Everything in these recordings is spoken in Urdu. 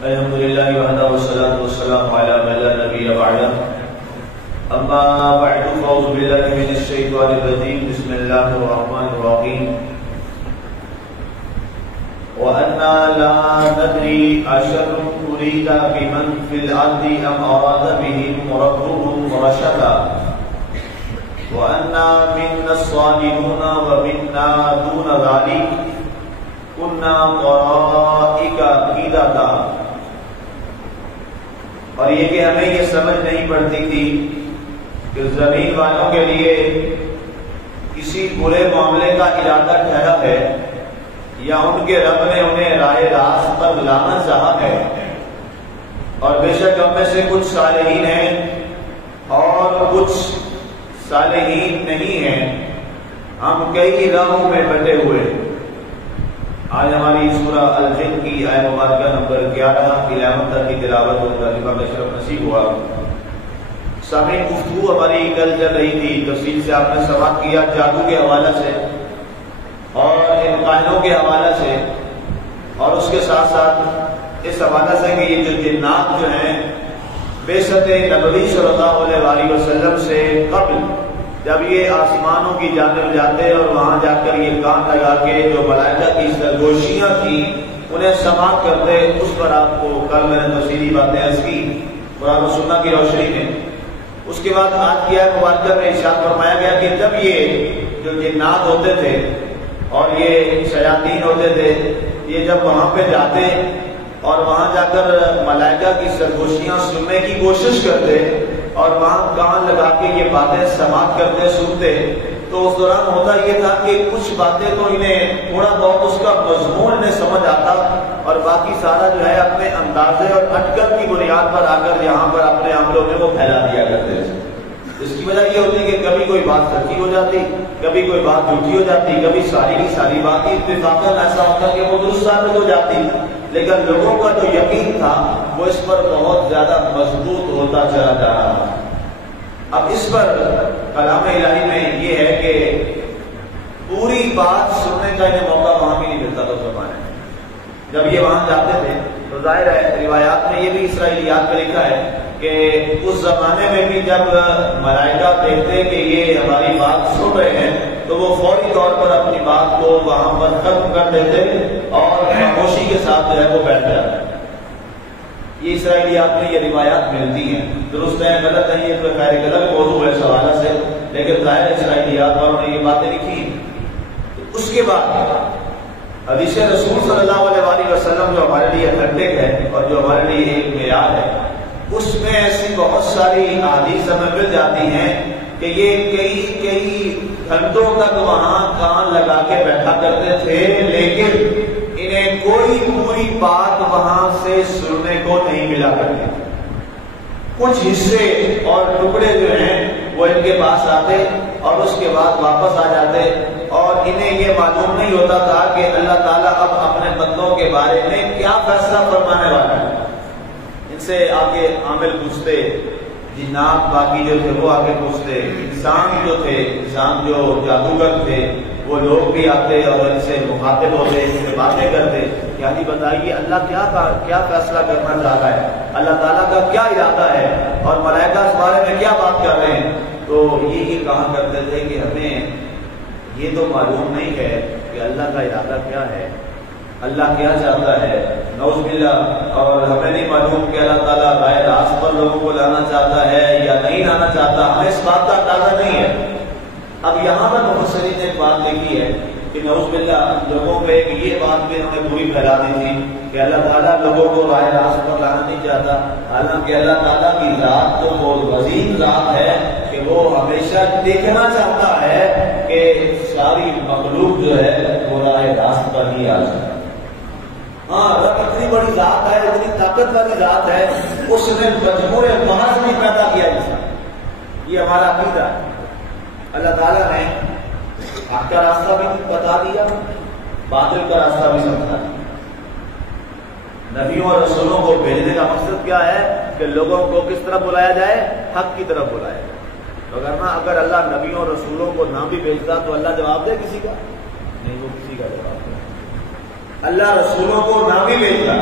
الحمد للہ وحدہ والصلاة والسلام علی من لا نبی بعدہ اما بعد فاعوذ باللہ من الشیطان الرجیم بسم اللہ الرحمن الرحیم وَأَنَّا لَا نَدْرِي أَشَرٌ أُرِيدَ بِمَنْ فِي الْأَرْضِ أَمْ أَرَادَ بِهِمْ رَبُّهُمْ رَشَدًا وَأَنَّا مِنَّا الصَّالِحُونَ وَمِنَّا دُونَ ذَلِكَ كُنَّا طَرَائِقَ قِدَدًا۔ اور یہ کہ ہمیں یہ سمجھ نہیں پڑتی تھی کہ زمین والوں کے لیے کسی برے معاملے کا ارادہ ٹھہرا ہے یا ان کے رب نے انہیں راہ راست پر لانا چاہا ہے، اور بے شک ہم میں سے کچھ صالحین ہیں اور کچھ صالحین نہیں ہیں، ہم کئی راہوں میں بٹے ہوئے۔ آج ہماری سورہ الجن کی آیت مبارکہ نمبر 11 تک کی تلاوت اور ترجمہ کا شرف نصیب ہوا۔ سامعین، گفتگو ہماری کل چل رہی تھی، تفصیل سے آپ نے سماعت کیا جادو کے حوالے سے اور ان کائنوں کے حوالے سے، اور اس کے ساتھ ساتھ اس حوالے سے کہ یہ جو جنات جو ہیں بعثت نبوی صلی اللہ علیہ وسلم سے قبل جب یہ آسمانوں کی جانب جاتے اور وہاں جا کر یہ کان لگا کے جو ملائکہ کی سرگوشیاں تھیں انہیں سماعت کرتے، اس پر آپ کو کل میں نے تفصیلی باتیں عرض کی قرآن و سنت کی روشنی میں۔ اس کے بعد آج کی آیت مبارکہ میں ارشاد فرمایا گیا کہ جب یہ جو جنات ہوتے تھے اور یہ شیاطین ہوتے تھے، یہ جب وہاں پہ جاتے اور وہاں جا کر ملائکہ کی سرگوشیاں سننے کی کوشش کرتے اور وہاں کان لگا کے یہ باتیں سماعت کرتے سنتے، تو اس دوران ہوتا یہ تھا کہ کچھ باتیں تو انہیں تھوڑا بہت اس کا مضمون انہیں سمجھ آتا، اور باقی سارا جو ہے اپنے اندازے اور اٹکل کی بنیاد پر آ کر یہاں پر اپنے عملوں میں وہ پھیلا دیا کرتے تھے۔ اس کی وجہ یہ ہوتی کہ کبھی کوئی بات سچی ہو جاتی، کبھی کوئی بات جھوٹی ہو جاتی، کبھی ساری کی ساری بات اتفاقاً ایسا ہوتا کہ وہ درست ثابت ہو جاتی، لیکن لوگوں کا جو یقین تھا وہ اس پر بہت زیادہ مضبوط ہوتا چلا جا رہا تھا۔ اب اس پر کلام الہی میں یہ ہے کہ پوری بات سننے کا انہیں موقع وہاں بھی نہیں ملتا تھا زمانے میں۔ جب یہ وہاں جاتے تھے تو ظاہر ہے روایات میں یہ بھی اسرائیلیات میں لکھا ہے کہ اس زمانے میں بھی جب ملائکہ دیکھتے کہ یہ ہماری بات سن رہے ہیں تو وہ فوری طور پر اپنی بات کو وہاں پر ختم کر دیتے اور خاموشی کے ساتھ جو ہے وہ بیٹھ جاتے۔ یہ اسرائیلیات میں یہ روایات ملتی ہیں، درست ہے غلط ہے یہ تو خیر ایک الگ موضوع ہے اس حوالے سے، لیکن ظاہر اسرائیلیات والوں نے یہ باتیں لکھی۔ اس کے بعد حدیث رسول صلی اللہ علیہ وسلم جو ہمارے لیے اتھینٹک ہے اور جو ہمارے لیے ایک معیار ہے، اس میں ایسی بہت ساری احادیث ہمیں مل جاتی ہیں کہ یہ کئی گھنٹوں تک وہاں کان لگا کے بیٹھا کرتے تھے، لیکن انہیں کوئی پوری بات وہاں سے سننے کو نہیں ملا کرتی۔ کچھ حصے اور ٹکڑے جو ہیں وہ ان کے پاس آتے اور اس کے بعد واپس آ جاتے، اور انہیں یہ معلوم نہیں ہوتا تھا کہ اللہ تعالیٰ اب اپنے بندوں کے بارے میں کیا فیصلہ فرمانے والا ہے۔ ان سے آگے عامل پوچھتے، جنات باقی جو تھے وہ آگے پوچھتے، انسان جو تھے، انسان جو جادوگر تھے وہ لوگ بھی آتے اور ان سے مخاطب ہوتے، ان سے باتیں کرتے، یعنی بتائیے اللہ کیا فیصلہ کرنا چاہتا ہے، اللہ تعالیٰ کا کیا ارادہ ہے، اور ملائکہ اس بارے میں کیا بات کر رہے ہیں۔ تو یہ کہا کرتے تھے کہ ہمیں یہ تو معلوم نہیں ہے کہ اللہ کا ارادہ کیا ہے، اللہ کیا چاہتا ہے، نعوذ باللہ، اور ہمیں نہیں معلوم کہ اللہ تعالیٰ راہ راست پر لوگوں کو لانا چاہتا ہے یا نہیں لانا چاہتا، ہمیں اس بات کا اندازہ نہیں ہے۔ اب یہاں پر مفسرین نے ایک بات لکھی ہے کہ نعوذ باللہ لوگوں پہ ایک یہ بات بھی انہوں نے پوری پھیلا دی تھی کہ اللہ تعالیٰ لوگوں کو راہ راست پر لانا نہیں چاہتا، حالانکہ اللہ تعالیٰ کی ذات تو وہ عظیم ذات ہے کہ وہ ہمیشہ دیکھنا چاہتا ہے کہ ساری مخلوق جو ہے وہ راہ راست پر ہی آ جائے۔ ہاں، رب اتنی بڑی ذات ہے، اتنی طاقت والی ذات ہے، اس نے مجموعے محض نہیں پیدا کیا انسان۔ یہ ہمارا عقیدہ ہے۔ اللہ تعالیٰ نے حق کا راستہ بھی بتا دیا، باطل کا راستہ بھی سمجھا دیا۔ نبیوں اور رسولوں کو بھیجنے کا مقصد کیا ہے کہ لوگوں کو کس طرف بلایا جائے، حق کی طرف بلایا جائے۔ وگرنہ اگر اللہ نبیوں اور رسولوں کو نہ بھی بھیجتا تو اللہ جواب دے کسی کا نہیں، وہ کسی کا جواب دے۔ اللہ رسولوں کو نہ بھی بھیجتا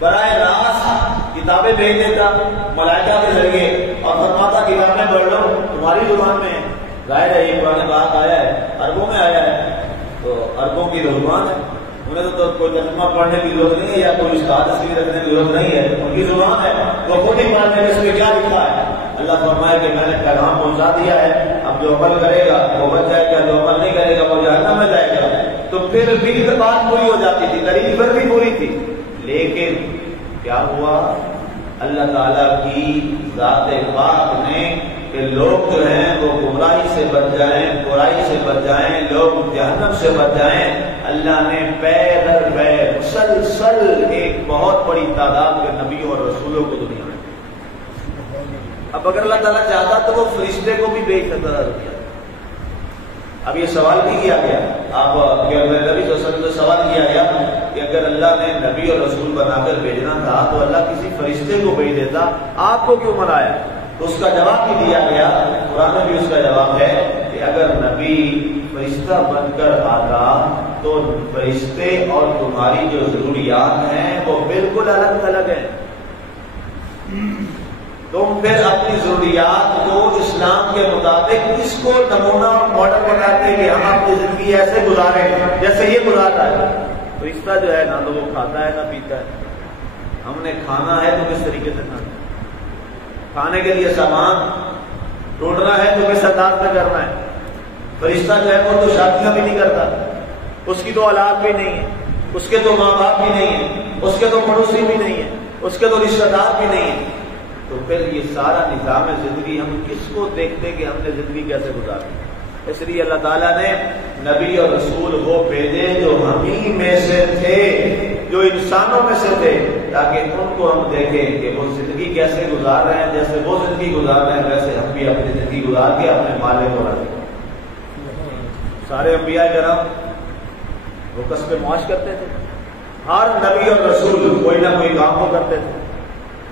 براہ راست کتابیں بھیج دیتا ملائکہ کے ذریعے اور فرماتا کتابیں پڑھ لو تمہاری زبان میں ہے. ظاہر ہے یہ قرآن پاک آیا ہے عربوں میں آیا ہے تو عربوں کی زبان ہے, انہیں تو کوئی ترجمہ پڑھنے کی ضرورت نہیں ہے یا کوئی استاد اس کی رکھنے کی ضرورت نہیں ہے, ان کی زبان ہے وہ خود ہی پڑھنے میں اس میں کیا لکھا ہے. اللہ فرمائے کہ میں نے پیغام پہنچا دیا ہے, اب جو عمل کرے گا وہ بچ جائے گا, جو عمل نہیں کرے گا وہ جہنم میں جائے گا. تو پھر بھی بات پوری ہو جاتی تھی, قریب پر بھی پوری تھی. لیکن کیا ہوا اللہ تعالیٰ کی ذات پاک نے کہ لوگ جو ہیں وہ گمراہی سے بچ جائیں, برائی سے بچ جائیں, لوگ جہنم سے بچ جائیں. اللہ نے پے در پے مسلسل ایک بہت بڑی تعداد کے نبیوں اور رسولوں کو دنیا میں. اب اگر اللہ تعالیٰ چاہتا تو وہ فرشتے کو بھی بھیج سکتا تھا. اب یہ سوال بھی کیا گیا, آپ نبی صلی اللہ علیہ وسلم سے سوال کیا گیا کہ اگر اللہ نے نبی اور رسول بنا کر بھیجنا تھا تو اللہ کسی فرشتے کو بھیج دیتا, آپ کو کیوں بنایا؟ تو اس کا جواب بھی دیا گیا, قرآن میں بھی اس کا جواب ہے کہ اگر نبی فرشتہ بن کر آتا تو فرشتے اور تمہاری جو ضروریات ہیں وہ بالکل الگ الگ ہیں. تم پھر اپنی ضروریات کو اسلام کے مطابق اس کو نمونہ اور ماڈل بناتے کہ ہم اپنی زندگی ایسے گزاریں جیسے یہ گزارتا ہے. فرشتہ جو ہے نہ تو وہ کھاتا ہے نہ پیتا ہے, ہم نے کھانا ہے تو کس طریقے سے کھانا ہے, کھانے کے لیے سامان ڈھونڈنا ہے تو کس انداز میں کرنا ہے. فرشتہ جو ہے وہ تو شادیاں بھی نہیں کرتا, اس کی تو اولاد بھی نہیں ہے, اس کے تو ماں باپ بھی نہیں ہے, اس کے تو پڑوسی بھی نہیں ہے, اس کے تو رشتہ دار بھی نہیں ہے. تو پھر یہ سارا نظام زندگی ہم کس کو دیکھتے کہ ہم نے زندگی کیسے گزاری. اس لیے اللہ تعالیٰ نے نبی اور رسول وہ بھیجے جو ہم ہی میں سے تھے, جو انسانوں میں سے تھے, تاکہ ان کو ہم دیکھیں کہ وہ زندگی کیسے گزار رہے ہیں. جیسے وہ زندگی گزار رہے ہیں ویسے ہم بھی اپنی زندگی گزار کے اپنے مالک کو رکھیں. سارے انبیاء کرام وہ قصب معاش کرتے تھے, ہر نبی اور رسول کوئی نہ کوئی کام کو کرتے تھے.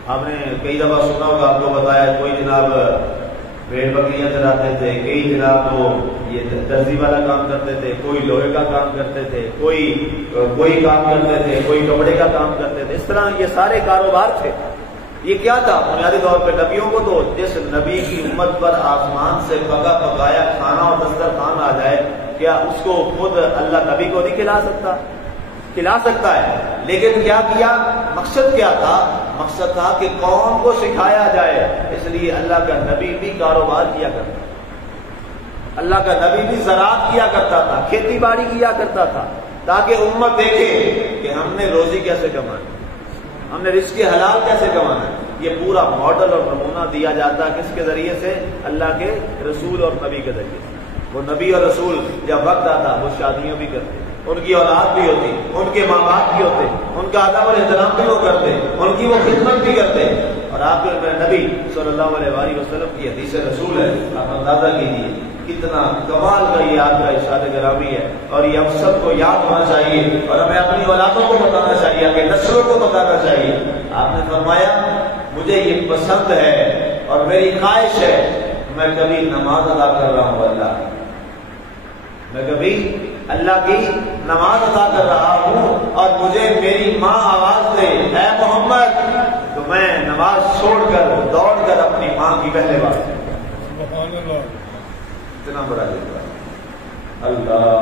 آپ نے کئی دفعہ سنا ہوگا, آپ کو بتایا کوئی جناب بھیڑ بکریاں چلاتے تھے, کئی جناب وہ یہ درزی والا کام کرتے تھے, کوئی لوہے کا کام کرتے تھے, کوئی کام کرتے تھے, کوئی کپڑے کا کام کرتے تھے. اس طرح یہ سارے کاروبار تھے. یہ کیا تھا بنیادی طور پہ نبیوں کو تو جس نبی کی امت پر آسمان سے پکا پکایا کھانا اور دسترخوان آ جائے, کیا اس کو خود اللہ نبی کو نہیں کھلا سکتا؟ کھلا سکتا ہے. لیکن کیا کیا, مقصد کیا تھا؟ مقصد تھا کہ قوم کو سکھایا جائے. اس لیے اللہ کا نبی بھی کاروبار کیا کرتا تھا, اللہ کا نبی بھی زراعت کیا کرتا تھا, کھیتی باڑی کیا کرتا تھا, تاکہ امت دیکھے کہ ہم نے روزی کیسے کمانی, ہم نے رزق حلال کیسے کمانا. یہ پورا ماڈل اور نمونہ دیا جاتا کس کے ذریعے سے؟ اللہ کے رسول اور نبی کے ذریعے سے. وہ نبی اور رسول جب وقت آتا وہ شادیاں بھی کرتے, ان کی اولاد بھی ہوتی, ان کے ماں باپ بھی ہوتے, ان کا ادب اور احترام بھی وہ کرتے, ان کی وہ خدمت بھی کرتے. اور آپ کے نبی صلی اللہ علیہ وآلہ وسلم کی حدیث رسول ہے, آپ اندازہ کیجیے کتنا کمال کا یہ آپ کا ارشاد گرامی ہے. اور یہ ہم سب کو یاد ہونا چاہیے اور ہمیں اپنی اولادوں کو بتانا چاہیے, کہ نسلوں کو بتانا چاہیے. آپ نے فرمایا مجھے یہ پسند ہے اور میری خواہش ہے میں کبھی نماز ادا کر رہا ہوں اللہ, میں کبھی اللہ کی نماز ادا کر رہا ہوں اور مجھے میری ماں آواز دے اے محمد, تو میں نماز چھوڑ کر دوڑ کر اپنی ماں کی پہلے بات. اتنا بڑا جذبہ, اللہ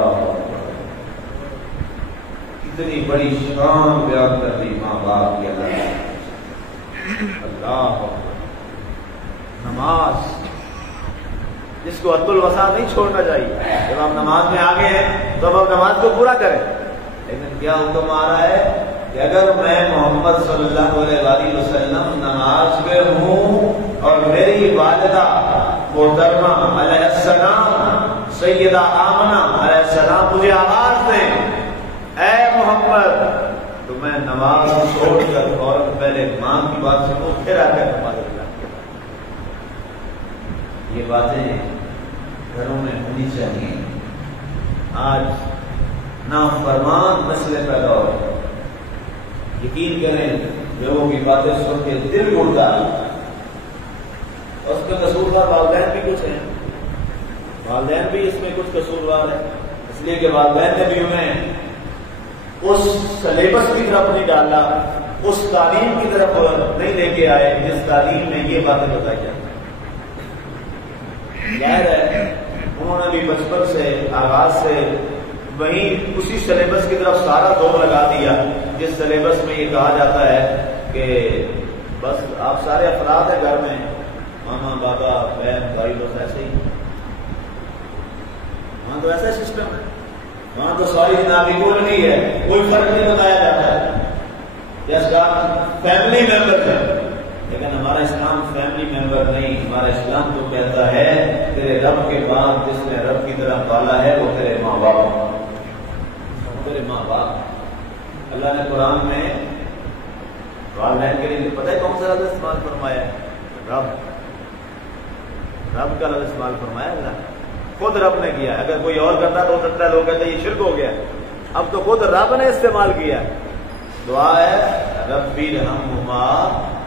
اتنی بڑی شان بیان کر دی ماں باپ کی. اللہ نماز جس کو حد الوسع نہیں چھوڑنا چاہیے. جب آپ نماز میں آگے ہیں تو اب آپ نماز کو پورا کریں. لیکن کیا حکم آ رہا ہے کہ اگر میں محمد صلی اللہ علیہ وآلہ وسلم نماز پہ ہوں اور میری والدہ محترمہ علیہ السلام سیدہ آمنہ علیہ السلام مجھے آواز دیں اے محمد, تو میں نماز چھوڑ کر فوراً پہلے ماں کی بات سنوں پھر آ کر نماز ادا. یہ باتیں گھروں میں ہونی چاہیے. آج نافرمان مسئلے پیدا ہو رہے ہیں. یقین کریں لوگوں کی باتیں سن کے دل اڑتا ہے. اس کا قصوروار والدین بھی کچھ ہیں, والدین بھی اس میں کچھ قصوروار ہیں, اس لیے کہ والدین نے بھی انہیں اس سلیبس کی طرف نہیں ڈالا اس تعلیم کی طرف نہیں لے کے آئے جس تعلیم میں یہ باتیں بتائی جاتی ہیں۔ ظاہر ہے انہوں نے بھی بچپن سے آغاز سے وہیں اسی سلیبس کی طرف سارا زور لگا دیا جس سلیبس میں یہ کہا جاتا ہے کہ بس آپ سارے افراد ہیں گھر میں، ماما بابا بہن بھائی، بس ایسے ہی۔ وہاں تو ایسا سسٹم ہے، وہاں تو ساری جناب اکولٹی ہے، کوئی فرق نہیں بتایا جاتا ہے، جیسا فیملی ممبر ہے۔ لیکن ہمارا اسلام فیملی ممبر نہیں، ہمارا اسلام تو کہتا ہے تیرے رب کے بعد جس نے رب کی طرح پالا ہے وہ تیرے ماں باپ، تیرے ماں باپ۔ اللہ نے قرآن میں والدین کے لیے پتہ ہے کون سا لفظ استعمال فرمایا ہے؟ رب، رب کا لفظ استعمال فرمایا اللہ نے، خود رب نے کیا ہے۔ اگر کوئی اور کرتا تو ہو سکتا ہے لوگ کہتے ہیں یہ شرک ہو گیا، اب تو خود رب نے استعمال کیا ہے۔ دعا ہے ربی ارحمہما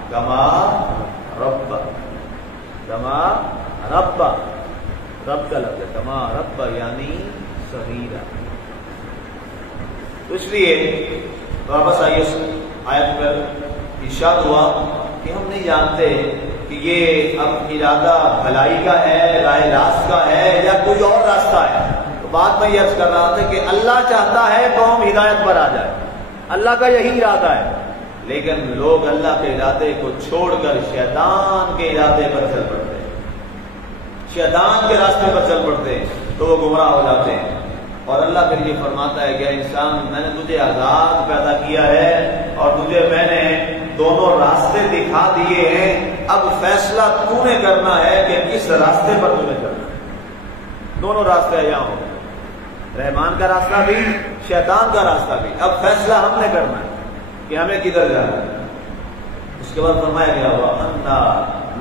کما رب، کما رب، رب کا لفظ ہے کما رب یعنی صغیرا۔ تو اس لیے واپس آئیے آیت پر ارشاد ہوا کہ ہم نہیں جانتے کہ یہ اب ارادہ بھلائی کا ہے، راہ راست کا ہے یا کوئی اور راستہ ہے۔ تو بات میں یہ عرض کر رہا تھا کہ اللہ چاہتا ہے قوم ہدایت پر آ جائے، اللہ کا یہی ارادہ ہے، لیکن لوگ اللہ کے ارادے کو چھوڑ کر شیطان کے ارادے پر چل پڑتے ہیں، شیطان کے راستے پر چل پڑتے ہیں تو وہ گمراہ ہو جاتے ہیں۔ اور اللہ پھر یہ فرماتا ہے کہ انسان میں نے تجھے آزاد پیدا کیا ہے اور تجھے میں نے دونوں راستے دکھا دیے ہیں، اب فیصلہ تو نے کرنا ہے کہ کس راستے پر تمہیں کرنا ہے۔ دونوں راستے یہاں ہو، رحمان کا راستہ بھی شیطان کا راستہ بھی، اب فیصلہ ہم نے کرنا ہے کہ ہمیں کدھر جانا ہے۔ اس کے بعد فرمایا گیا وَأَنَّا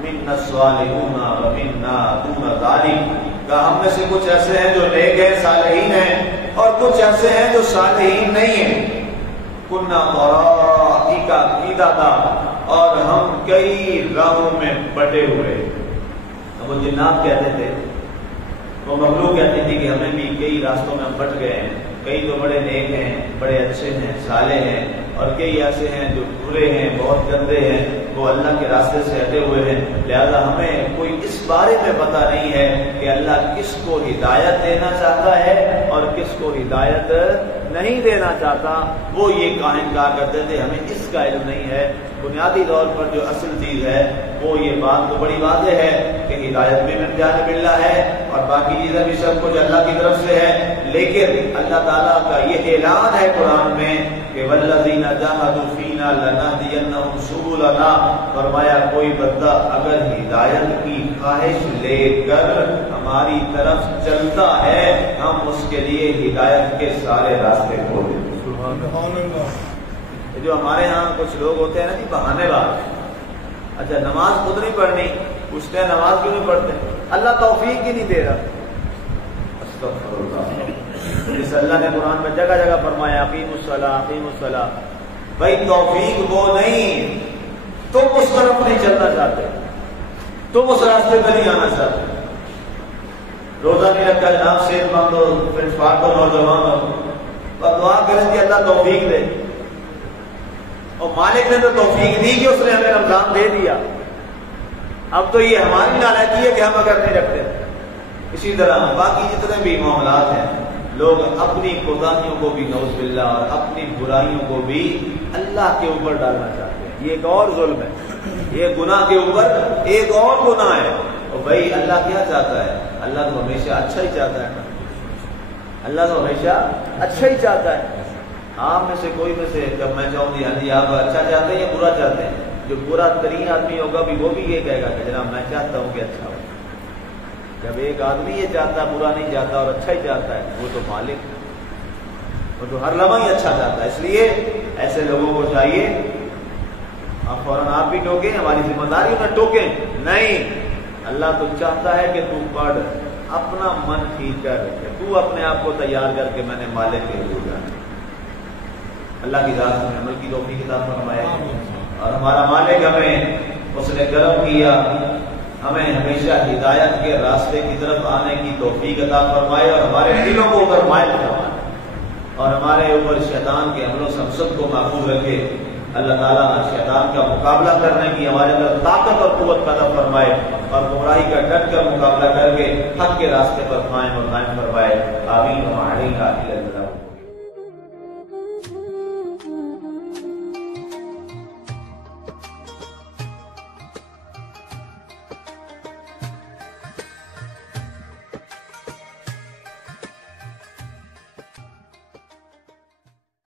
مِنَّا الصَّالِحُونَ وَمِنَّا دُونَ ذَلِكَ، کہ ہم میں سے کچھ ایسے ہیں جو نیک ہیں صالحین ہیں اور کچھ ایسے ہیں جو صالحین نہیں ہیں۔ کُنَّا طَرَائِقَ قِدَدًا، اور ہم کئی راہوں میں بٹے ہوئے۔ اب وہ جنات کہتے تھے، وہ مخلوق کہتی تھی کہ ہمیں بھی کئی راستوں میں ہم بٹ گئے ہیں، کئی تو بڑے نیک ہیں، بڑے اچھے ہیں، صالح ہیں، اور کئی ایسے ہیں جو برے ہیں، بہت گندے ہیں، وہ اللہ کے راستے سے ہٹے ہوئے ہیں۔ لہذا ہمیں کوئی اس بارے میں پتہ نہیں ہے کہ اللہ کس کو ہدایت دینا چاہتا ہے اور کس کو ہدایت نہیں دینا چاہتا۔ وہ یہ کاہن کہا کرتے تھے ہمیں اس کا علم نہیں ہے۔ بنیادی طور پر جو اصل چیز ہے وہ یہ بات تو بڑی واضح ہے کہ ہدایت بھی من جانب اللہ ہے اور باقی چیزیں بھی سب کچھ اللہ کی طرف سے ہے، لیکن اللہ تعالیٰ کا یہ اعلان ہے قرآن میں کہ والذین جاہدوا فینا لنہدینہم سبلنا، فرمایا کوئی بندہ اگر ہدایت کی خواہش لے کر ہماری طرف چلتا ہے ہم اس کے لیے ہدایت کے سارے راستے کھول دیں۔ سبحان اللہ۔ جو ہمارے ہاں کچھ لوگ ہوتے ہیں نا جی بہانے والا، اچھا نماز خود نہیں پڑھنی، پوچھتے ہیں نماز کیوں نہیں پڑھتے؟ اللہ توفیق ہی نہیں دے رہا۔ استغفر اللہ۔ جس اللہ نے قرآن میں جگہ جگہ فرمایا اقیموا الصلاۃ اقیموا الصلاۃ، بھائی توفیق وہ نہیں، تم اس طرف نہیں چلنا چاہتے، تم اس راستے پہ نہیں آنا چاہتے۔ روزہ نہیں رکھا جناب، صحت مند ہو، فٹ فاٹ ہو، نوجوان ہو، اور دعا کریں کہ اللہ توفیق دے، اور مالک نے تو توفیق دی کہ اس نے ہمیں رمضان دے دیا۔ اب تو یہ ہماری نالائکی ہے کہ ہم اگر نہیں رکھتے۔ اسی طرح باقی جتنے بھی معاملات ہیں لوگ اپنی کوتاہیوں کو بھی نعوذ باللہ اور اپنی برائیوں کو بھی اللہ کے اوپر ڈالنا چاہتے ہیں، یہ ایک اور ظلم ہے، یہ گناہ کے اوپر ایک اور گناہ ہے۔ اور بھائی اللہ کیا چاہتا ہے؟ اللہ تو ہمیشہ اچھا ہی چاہتا ہے نا، اللہ تو ہمیشہ اچھا ہی چاہتا ہے۔ آپ میں سے کوئی میں سے جب میں چاہوں گی ہاں جی آپ اچھا چاہتے ہیں یا برا چاہتے ہیں؟ جو برا ترین آدمی ہوگا بھی وہ بھی یہ کہے گا کہ جناب میں چاہتا ہوں کہ اچھا ہو۔ جب ایک آدمی یہ چاہتا ہے، برا نہیں چاہتا اور اچھا ہی چاہتا ہے، وہ تو مالک، وہ تو ہر لمحہ ہی اچھا چاہتا ہے۔ اس لیے ایسے لوگوں کو چاہیے آپ فوراً آپ بھی ٹوکیں، ہماری ذمہ داری میں ٹوکیں نہیں۔ اللہ تو چاہتا ہے کہ تو پڑھ، اپنا من ٹھیک کر، تو اپنے آپ کو تیار کر کے میں نے مالک کے حضور جانا۔ اللہ کی ذات میں عمل کی توفیق عطا فرمائے، اور ہمارا مالک ہمیں اس نے کرم کیا، ہمیں ہمیشہ ہدایت کے راستے کی طرف آنے کی توفیق عطا فرمائے اور ہمارے دلوں کو اوپر مائل فرمائے اور ہمارے اوپر شیطان کے حملوں سے ہم سب کو محفوظ رکھے۔ اللہ تعالیٰ شیطان کا مقابلہ کرنے کی ہمارے اندر طاقت اور قوت پیدا فرمائے اور گمراہی کا ڈٹ کر مقابلہ کر کے حق کے راستے پر قائم اور قائم فرمائے. آمین.